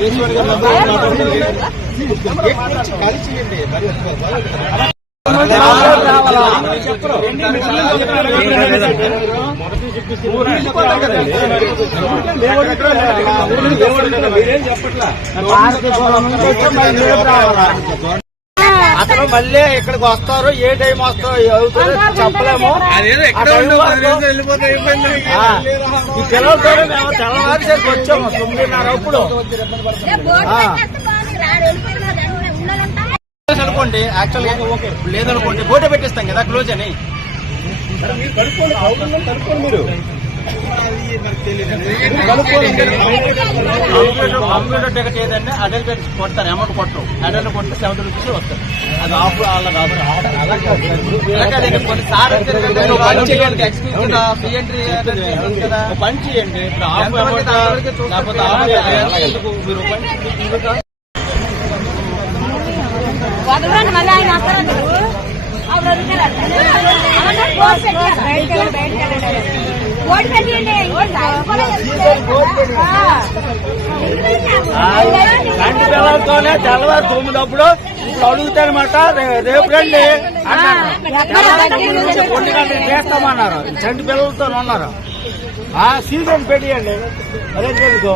ఈశ్వర్ గారు మీరేం చెప్పట్లా అసలు మళ్ళీ ఇక్కడికి వస్తారు. ఏ టైం వస్తారో అవుతారో చెప్పలేము. ఈ పిల్లలతో మేము తెల్లవారుసేపు వచ్చాము. తొమ్మిదిన్నర అప్పుడు. ఆ. అనుకోండి యాక్చువల్గా లేదనుకోండి ఫోటో పెట్టిస్తాం కదా క్లోజ్ అని. కంప్యూటర్ కంప్యూటర్ టికెట్ ఏదంటే అడల్ట్ టికెట్ కొడతారు అమౌంట్ కొట్టరు అడల్ట్ కొడితే సెవెంటీ రూపీస్ వస్తారు? అది ఆఫ్ కాదు ఇలా కొన్ని సార్ పని చేయండి ఇప్పుడు ఆఫ్ అమౌంట్ లేకపోతే ఆఫ్ ఎందుకు మళ్ళీ ఆయన అక్కడ ఆవిడ కంటి పిల్లలతోనే తెల్లవారు తొమ్మిదప్పుడు ఇప్పుడు అడుగుతానమాట రేపు రండి నుంచి ఒంటి గంటకి చేస్తామన్నారు. చంటి పిల్లలతో ఉన్నారు ఆ సీజన్ పెట్టియండి. అదే తెలుగు